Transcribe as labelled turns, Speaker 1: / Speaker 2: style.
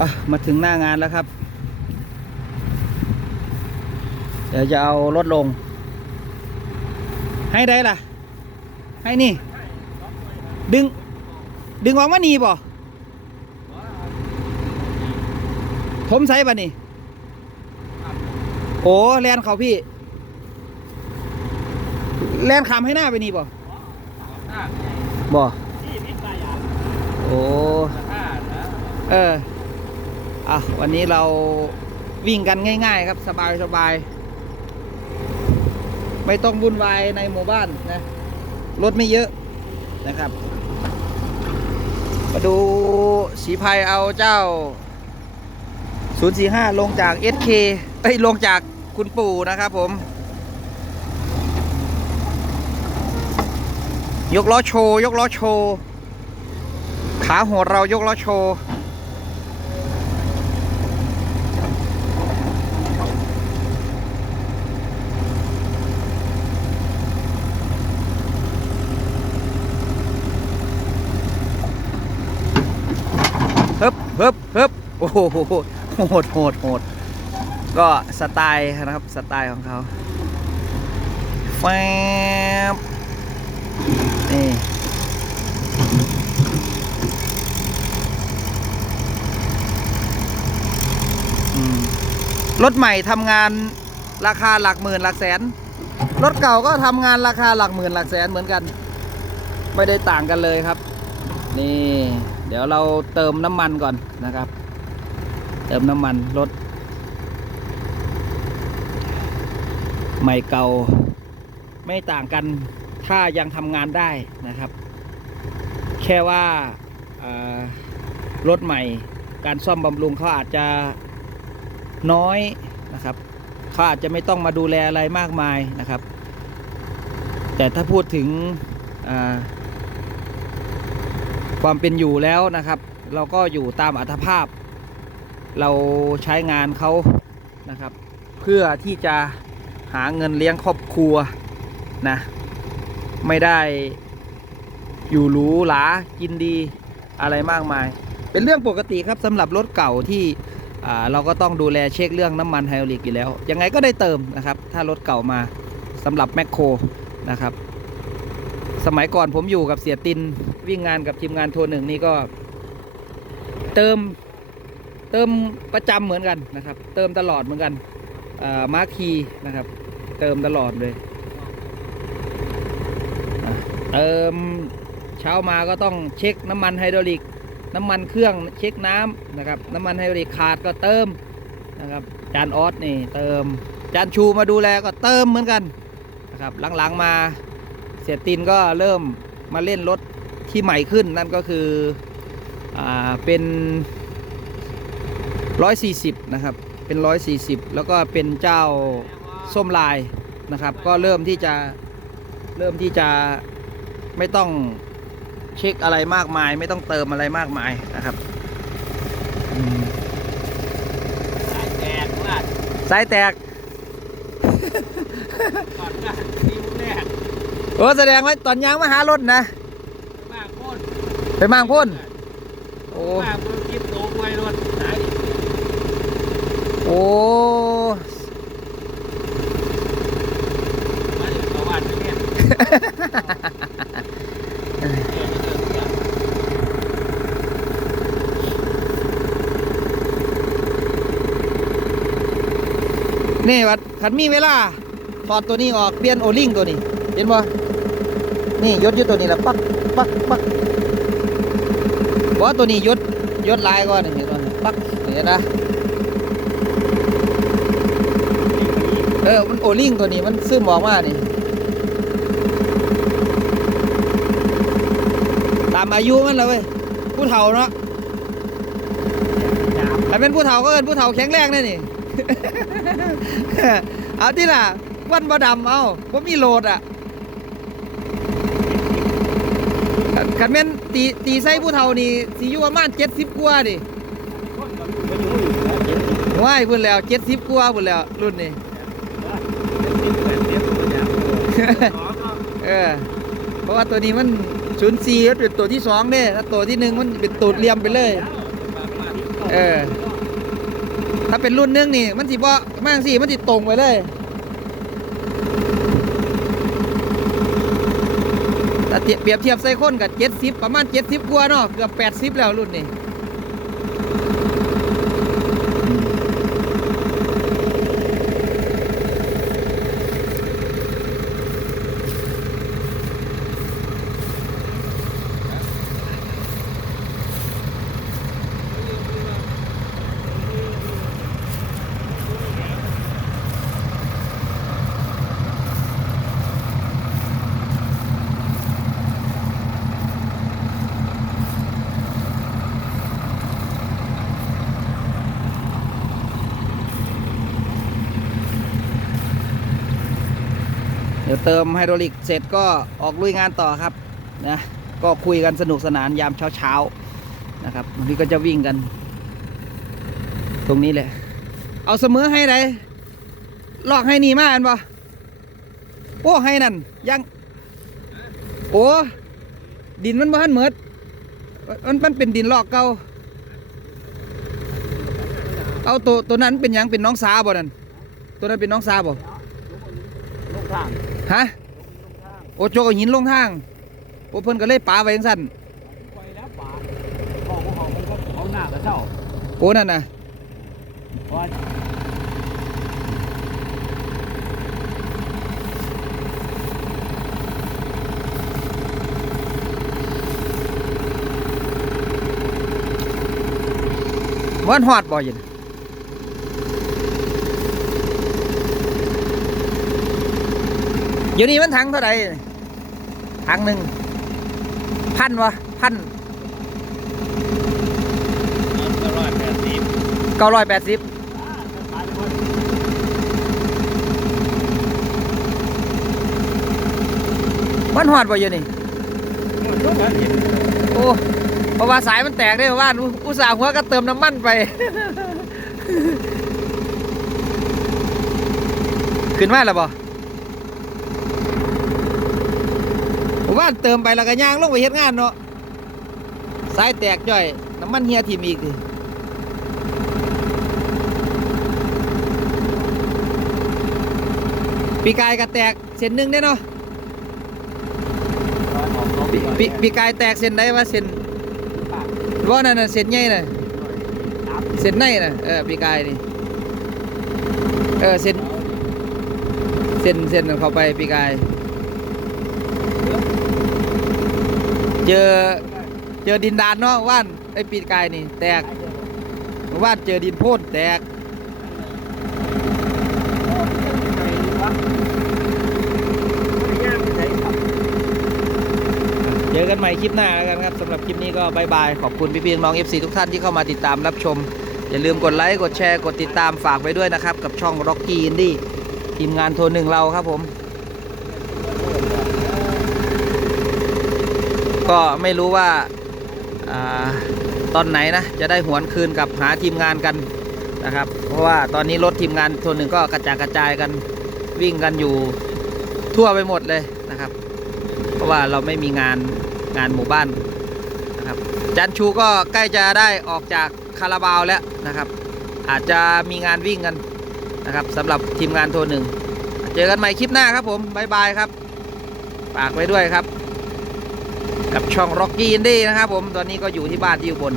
Speaker 1: อะมาถึงหน้างานแล้วครับ เดี๋ยวจะเอารถลง ให้ได้ล่ะ ให้นี่ ดึง ดึงออกมานี่ป่ทมใส่ป่ะนี่ โอ้แลนเขาพี่ แลนคำให้หน้าไปนี่ป่บ่โอ้ เออ อะวันนี้เราวิ่งกันง่าย ๆ ครับสบายสบายไม่ต้องวุ่นวายในหมู่บ้านนะรถไม่เยอะนะครับ มาดูสีภัยเอาเจ้า 045 ลงจาก SK เอ้ยลงจากคุณปู่นะครับผม ยกล้อโชว์ ยกล้อโชว์ ขาโหดเรายกล้อโชว์ ฮึบฮึบฮึบโอ้โหโหดโหดโหดก็สไตล์นะครับสไตล์ของเขาแฟบนี่รถใหม่ทำงานราคาหลักหมื่นหลักแสน รถเก่าก็ทำงานราคาหลักหมื่นหลักแสนเหมือนกัน ไม่ได้ต่างกันเลยครับ นี่ เดี๋ยวเราเติมน้ำมันก่อนนะครับ เติมน้ำมันรถใหม่เก่าไม่ต่างกันถ้ายังทำงานได้นะครับ แค่ว่ารถใหม่การซ่อมบำรุงเขาอาจจะน้อยนะครับเขาอาจจะไม่ต้องมาดูแลอะไรมากมายนะครับ แต่ถ้าพูดถึงความเป็นอยู่แล้วนะครับ เราก็อยู่ตามอัตภาพ เราใช้งานเขานะครับ เพื่อที่จะหาเงินเลี้ยงครอบครัวนะไม่ได้อยู่หรูหรากินดีอะไรมากมาย เป็นเรื่องปกติครับสำหรับรถเก่าที่เราก็ต้องดูแลเช็คเรื่องน้ำมันไฮดรอลิกอยู่แล้ว ยังไงก็ได้เติมนะครับ ถ้ารถเก่ามาสำหรับแมคโครนะครับ สมัยก่อนผมอยู่กับเสียตินวิ่งงานกับทีมงานโทรหนึ่งนี่ก็ เติม เติมประจำเหมือนกันนะครับ เติมตลอดเหมือนกันมาร์คีนะครับ เติมตลอดเลย เติมเช้ามาก็ต้องเช็คน้ำมันไฮดรอลิก น้ำมันเครื่องเช็คน้ำนะครับ น้ำมันไฮดรอลิกขาดก็เติมนะครับ จานออสนี่เติม จานชูมาดูแลก็เติมเหมือนกันนะครับ หลังๆมาเสียตินก็เริ่มมาเล่นรถที่ใหม่ขึ้นนั่นก็คืออเป็น 140 นะครับ เป็น 140 แล้วก็เป็นเจ้าส้มลายนะครับ ก็เริ่มที่จะเริ่มที่จะไม่ต้องเช็คอะไรมากมาย ไม่ต้องเติมอะไรมากมายนะครับอืม
Speaker 2: สายแตกว่า
Speaker 1: สายแตก
Speaker 2: ก่อนก็นิ้วแรก
Speaker 1: โอ้แสดงว่าตอนยางมาหารถนะ
Speaker 2: มากโคตร
Speaker 1: ไปมางพ่นโอ้
Speaker 2: มากเพิ่งคิดโตไว้รถสาย
Speaker 1: โอ้
Speaker 2: นี่
Speaker 1: วัดขันมีเวลาถอดตัวนี้ออกเปลี่ยนโอลิงตัวนี้ เห็นบ่นี่ยศยุตัวนี้ละปักปักปักว่าตัวนี้ยศยศลายก่อนเห็นบ่ปักเห็นนะ เออ มันโอลิงตัวนี้มันซึมออกมานี่ ตามอายุมันแล้วเว้ยผู้เฒ่าเนาะถ้าเป็นผู้เฒ่าก็เอินผู้เฒ่าแข็งแรงนั่นนี่ เอาที่ล่ะ วันบ่ดำเอาผมมีโหลดอะคันคันแม่นตีตีไส้ผู้เฒ่านี่สิอยู่ประมาณเจ็ดสิบกว่าดิว้ายพุ่นแล้วเจ็ดสิบกว่าพุ่นแล้วรุ่นนี้ เออ เพราะว่าตัวนี้มันศูนย์สี่เป็นตัวที่สองเด้ถ้าตัวที่หนึ่งมันเป็นตูดเหลี่ยมไปเลย เออ ถ้าเป็นรุ่นนึงนี่ มันสิบ่มั่งสิมันสิตรงไปเลยแต่เปรียบเทียบใส่คนกับเจ็ดสิบประมาณเจ็ดสิบกว่าเนาะเกือบแปดสิบแล้วรุ่นนี้ เติมไฮดรอลิกเสร็จก็ออกลุยงานต่อครับนะก็คุยกันสนุกสนานยามเช้าๆนะครับวันนี้ก็จะวิ่งกัน ตรงนี้แหละเอาเสมอให้ไหนลอกให้นี่มาอันบ่โอ้ให้นั่นยังโอ้ดินมันบ่ทันเหมิดมันมันเป็นดินลอกเก่าเอาตัวตัวนั้นเป็นยังเป็นน้องสาบ่นั่นตัวนั้นเป็นน้องสาบ่
Speaker 2: ลงทาง
Speaker 1: ฮะโอโจกเอาหินลงทางโอเพิ่นก็เลยปาไว้จังซั่น
Speaker 2: ไปแล้วป่าห้องห้องมันก็เขาหน้ากับเจ้า
Speaker 1: โอ้นั่นน่ะ
Speaker 2: เพราะ
Speaker 1: มันฮอดบ่ยิน อยู่นี่มันถังเท่าไหร่ถังหนึ่งพันวะพัน
Speaker 2: ตลอดแปดสิบ
Speaker 1: เก้าร้อยแปดสิบมันฮอดบ่อยู่นี่โอ้เพราะว่าสายมันแตกได้เพราะว่าอุตส่าห์หัวก็เติมน้ำมันไป ขึ้นมาแล้วบ่ ผมว่าเติมไปแล้วก็ย่างลงไปเฮ็ดงานเนาะสายแตกจ่อย น้ำมันเฮียทีมอีกดิปีกายก็แตกเส้นหนึ่งได้เนาะปีปีกายแตกเส้นไหนวะเส้นว่านั่นน่ะเส้นใหญ่น่ะเส้นในน่ะเออปีกายนี่เออเส้นเส้นเส้นเข้าไปปีกาย เจอเจอดินดานเนาะว่านไอ้ปีกายนี่ แตกว่านเจอดินโพ่นแตกเจอกันใหม่คลิปหน้าแล้วกันครับสำหรับคลิปนี้ก็บายบาย ขอบคุณพี่ๆน้อง FC ทุกท่านที่เข้ามาติดตามรับชม อย่าลืมกดไลค์ กดแชร์ กดติดตามฝากไว้ด้วยนะครับ กับช่อง Rocky Indie ทีมงานโทรหนึ่งเราครับผม ก็ไม่รู้ว่าอาตอนไหนนะจะได้หวนคืนกับหาทีมงานกันนะครับ เพราะว่าตอนนี้รถทีมงานโทรหนึ่งก็กระจายกระจายกันวิ่งกันอยู่ทั่วไปหมดเลยนะครับ เพราะว่าเราไม่มีงานงานหมู่บ้านนะครับจันชูก็ใกล้จะได้ออกจากคาราบาวแล้วนะครับ อาจจะมีงานวิ่งกันนะครับสำหรับทีมงานโทรหนึ่งเจอกันใหม่คลิปหน้าครับผมบายบายครับ ฝากไว้ด้วยครับ กับช่องร็อกกี้อินดี้นะครับผม ตอนนี้ก็อยู่ที่บ้านที่อยู่บน